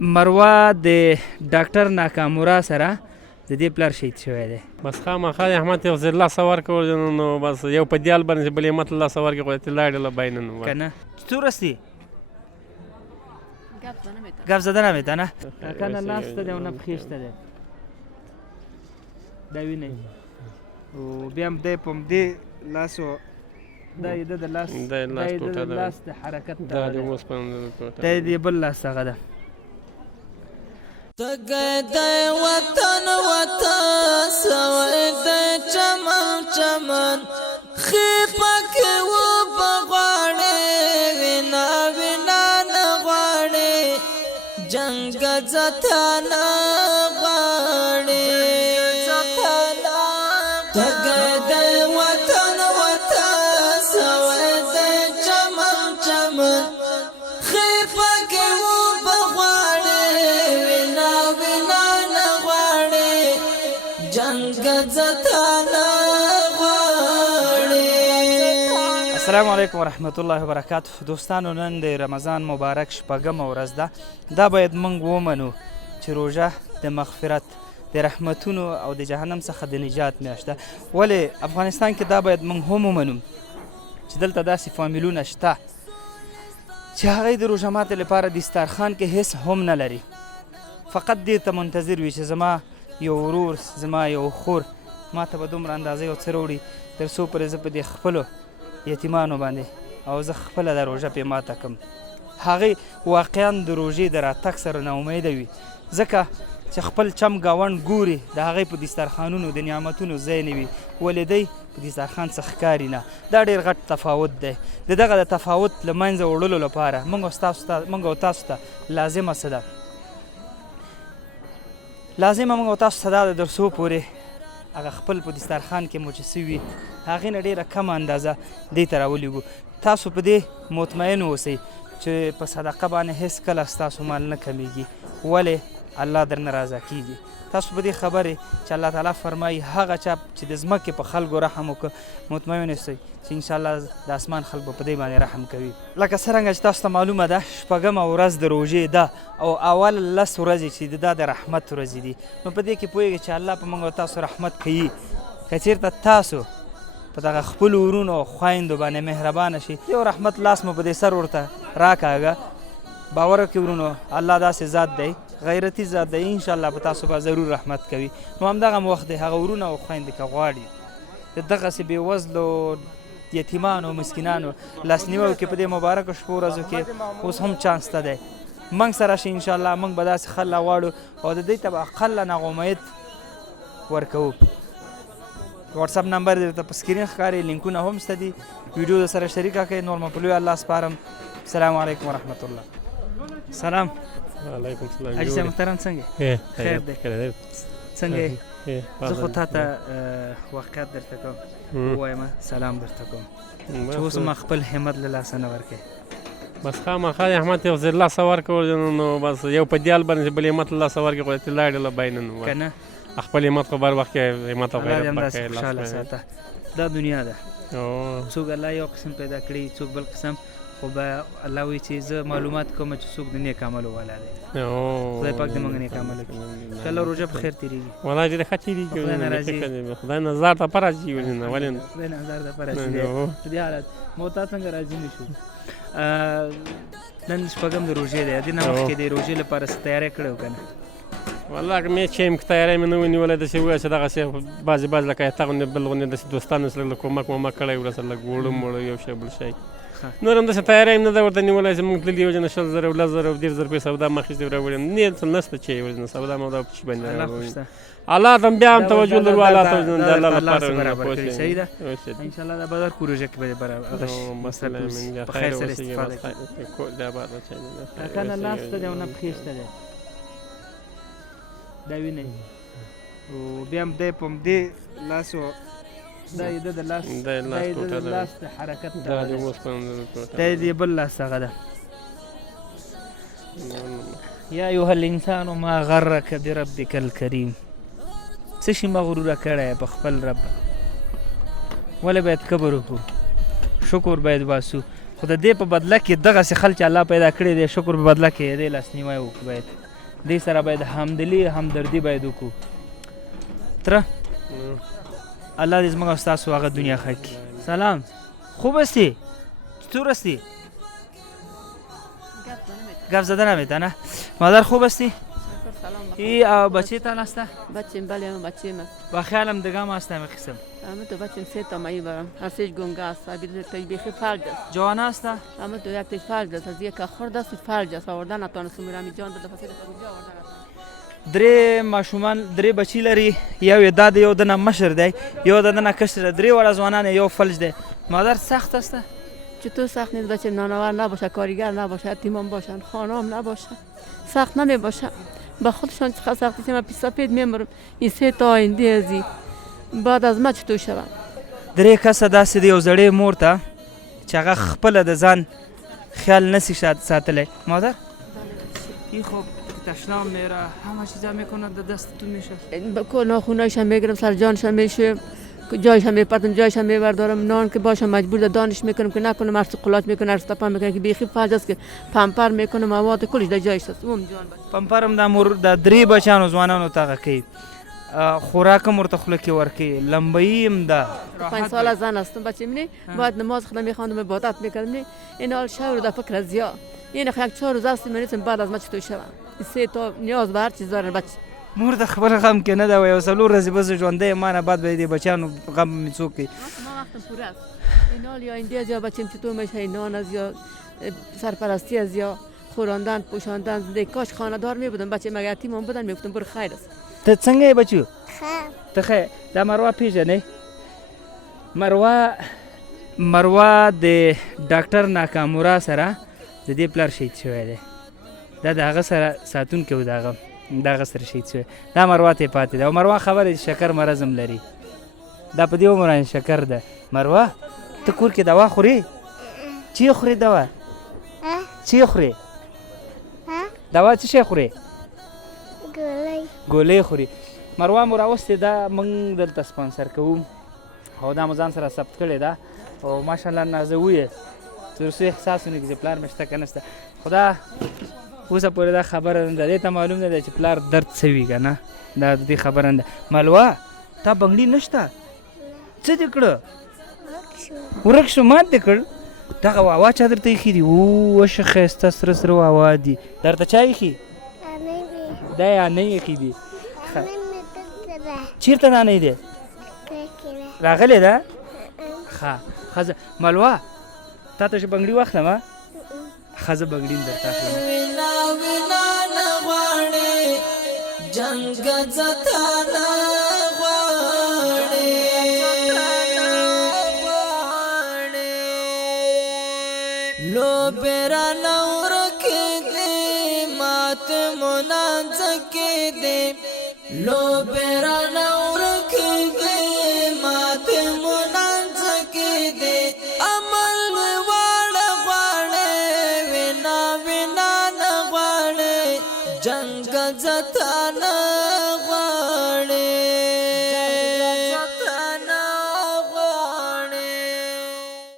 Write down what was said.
مروه د ډاکټر ناکامورا سره د دې پلار شهید شوی دی. بس خامخا احمد یو ځل لاس ورکړ نو بس یو په دیال باندې بل یې مت لاس ورکړ خو ته لاړې له باین نو کنه تو رستی گپ زدن نمیتونه کنه لاس ته اون بخیشته ده دا ویني او بیا هم د پم دی لاسو دا یې د لاس د لاس د حرکت دا د اوس په دا دی بل لاس هغه ده. تګ د وطن وطن سوې د چمن چمن خپک و بغواړې وینا وینا نه غواړې جنگ ځتان غواړې تګ د وطن وطن سوې د چمن چمن خپک و السلام علیکم ورحمت الله وبرکاته. دوستانو نن د رمضان مبارک شپږمه ورځ ده. دا باید موږ ومنو چې روژه د مغفرت د رحمتونو او د جهنم څخه د نجات میاشت ده. ولې افغانستان کې دا باید موږ هم ومنو چې دلته داسې فامیلونه شته چې هغوی د روژه ماتې لپاره دسترخوان کې هیڅ هم نه لري، فقط دې ته منتظر وي چې زما یو ورور زما یو خور ماته به دومره اندازه یو څه راوړي ترڅو پرې زه په دې خپلو یتیمانو باندې او زه خپله د روژه پې ماته کړم. هغې واقعا د روژې د راتګ سره ناامیده وي ځکه چې خپل چم ګاونډ ګوري د هغې په دسترخوانونو د نعمتونو ځای نه وي، ولې دی په دسترخوان څه ښکاري نه. دا ډېر غټ تفاوت دی. د دغه د تفاوت له منځه وړلو لپاره موږ او تاسو ته لازمه څه ده؟ لازمه موږ او تاسو ته دا ده ترڅو پورې هغه خپل په دسترخوان کې مو چې څه وي هغې نه ډېره کمه اندازه دې ته راولېږو. تاسو په دې مطمئن اوسئ چې په صدقه باندې هېڅ کله ستاسو مال نه کمیږي، ولې الله درنه راضه کیږي. تاسو په دې خبرې چې الله تعالی فرمایي هغه چا چې د ځمکې په خلکو رحم وکړه مطمئن اوسئ چې انشاءالله د اسمان خلک به په دې باندې رحم کوي. لکه څرنګه چې تاسو ته معلومه ده شپږمه ورځ د روژې ده او اول 10 ورځې چې دا د رحمت ورځې دي، نو په دې کې پوهېږئ چې الله په موږ او تاسو رحمت کوي. که چېرته تاسو په دغه خپلو ورونو او خویندو باندې مهربانه شي یو رحمت لاس مو په دې سر ورته راکاږه، باور وکړئ ورونو الله داسې ذات دی غیرتي ذات دی، انشاءالله په تاسو به ضرور رحمت کوي. نو همدغه وخت دی هغه ورونه او خویندې که غواړي د دغسې بېوزلو یتیمانو مسکینانو لاسنیوی وکړي په دې مبارکو شپو ورځو کې اوس هم چانس ته دی. موږ سره شي انشاءالله موږ به داسې خله غواړو او د دوی ته به اقل نه امید ورکوو. واټساپ نمبر درته په سکرین ښکاري، لینکونه هم شته دي، ویډیو در سره شریکه کړئ. نور مو په لوی الله سپارم. السلام علیکم ورحمت الله. سلام علیکم السلام. حاجي صاحب محترم څنګه خیر دی؟ څنګه زه خو تا ته واقعیت درته کوم ووایم سلام درته کوم چې اوس ما خپل همت له لاسه نه ورکوې. بس خامخا احمد یو ځل لاس ورکړ نو بس یو په دیال باندې بل یې مت لاس ورکړ خو ته لاړې له باین نو کنه خپل همت خو بر وخت کې همت او غیرت غیرت پکې خوشاله ساته. دا دنیا ده، څوک الله یو قسم پیدا کړي څوک بل قسم، خو به الله وایي چې زه معلومات کوم چې څوک د نیک عملو والا دی. خدای پاک دې موږ نیک عمل وکړي. انشاءالله روژه په خیر تېرېږي. والله چې ښه تېرېږي خدای نظر ته په راځي ولې خدای نظر ته په راځي دی. په دې حالت مو تا څنګه راځي نه شو. نن شپږم د روژې دی، دې نه مخکې د روژې لپاره څه تیاری کړی و که نه؟ والله که مې چې یم که تیاری مې نه وي نیولی داسې ووایه چې دغسې بعضې لکه یته غوندې بل غوندې داسې دوستانو سره لږ کومک ومک کړی ورسره لږ وړم وړو یو شی بل شی نور هم داسې تیاری هم نه ده ورته نیولی چې مونږ تللي یو جنه 100,000 او 10,000 او 10,000 روپۍ سودا مخ ایستې راوړې نه څه نشته چې یو جنه سودا مودا په شي باندې الله ته بیا هم توجه لرو الله ته د الله لپاره صحیح ده. انشاءالله دا به در روژه کې به برابر په خیر سره استفاده کړي. کنه لاس ته دی او نه پښې شته دی دا وینئ او بیا هم دی په همدې لاسو دا یې د لاس د حرکت دا یې بل لاس هغه ده. یا ایها الانسان ما غرک بربک الکریم، څه شي مغروره کړی په خپل رب، ولې باید کبر وکړو، شکر باید باسو خو د دې په بدله کې دغسې خل چې الله پیدا کړی دی شکر په بدله کې د دې لاسنیوی وکړو باید دې سره باید همدلي همدردي باید وکړو تره الله دې زموږ او ستاسو هغه دنیا ښه کړي سلام خوب هستی چطور هستی گپ زدن نمیتن نه مادر خوب هستی ای بچه‌تان است؟ بچه‌م بله من بچه‌م است. با خیالم دگم هستم قسم. اما تو بچه‌م سه تا مایی برم. هر سهش گنگه است. بیدون تجربه فرد است. جوان است؟ اما تو یک تج فرد است. از یک خورد است فرد است. آوردن نتونست میرم جان داده فصل کجا آوردن. درې ماشومان درې بچی لري یو یې داد یو دنه مشر دی یو دنه کشر درې وړه ځوانان یو فلج دی مادر سخت است؟ چطور سخت نیست بچه‌م نانوار نباشه کارگر نباشه یتیمان باشن خانم نباشه سخت نمیباشه. با خودشان چقدر سختی من پیساپید میمرم این سه تا آینده ازی بعد از ما چطور شوم درې کسه داسې دی یو زړې مور ته چې هغه خپله د ځان خیال نسی ساتلی مادر این خب تشنام میره همه چیزا میکنه در دستتون میشه با ناخونایشم میگیرم سر جانشم میشه جایشم میپرتم جایشم میبردارم نان که باشم مجبور دانش میکنم که نکنم ارس قلات میکنم ارس تپا میکنم که بیخی فاج است که پمپر میکنم مواد کلش در جایش است اون جان پمپرم د مور د درې بچانو ځوانانو ته کوي خوراک هم ورته خوله کې ورکوي لمبایي هم ده 5 ساله زن هستم بچه منی باید نماز خودم میخواندم عبادت میکردم این حال شهر در فکر زیاد این یک 4 روز است میرسم بعد از ما چطور شوم سه تا نیاز به هر چیز دارن بچه مور د خبره غم کې نه ده وایي یو څلور ورځې بس ژوندی یم ما نه بعد به دې بچیانو غم مې څوک کوي ما وقتم پوره است این حال یا اینجا از یا بچه‌م چطور میشه نان از یا سرپرستی از یا خوراندن پوشاندن زندگی کاش خانه‌دار میبودم بچه مگه یتیمم بودن میگفتم برو خیر است ته څنګه یې بچو ته ښه دا مروه پیژنې مروه د ډاکټر ناکامورا سره د دې پلار شهید شوی دی دا د هغه سره ساتونکی و د دغه سره شهید شوی دا مروه ته پاتې ده او مروه خبره شکر مرض هم لري دا په دې عمر شکر ده مروه ته کور کې دوا خورې چی خورې دوا چی خورې دوا څه شی خورې ګولۍ خوري مروه مو راوستې ده موږ دلته سپانسر کوو او دا مو ځان سره ثبت کړې ده او ماشاءالله نازوي یې ترڅو احساس ونه کړي چې پلار مې شته که نشته خو دا اوسه پورې دا خبره نه ده دې ته معلوم نه دی چې پلار درد څه وي که نه دا د دې خبره نه ده ملوه تا بنګړي نشته څه دې کړه ورک شو مات دې کړ دغه واوا چا درته ایښي دي وشه ښایسته سره سره واوا دي درته چا ایښي دا یې انۍ ایښي دي چېرته دا انۍ دی راغلی ده ښه ښځه ملوه تا ته چې بنګړي واخلم ښځه بنګړي هم درته اخلم وینا وینا نه غواړې جنګ زتا نه غواړې لوبې رانه ورکې دي ماته منانځ کې دي لوبې رانه ورکې دي ماته منانځ کې دي عمل واړه غواړې وینا وینا نه غواړې جنګ زتا نه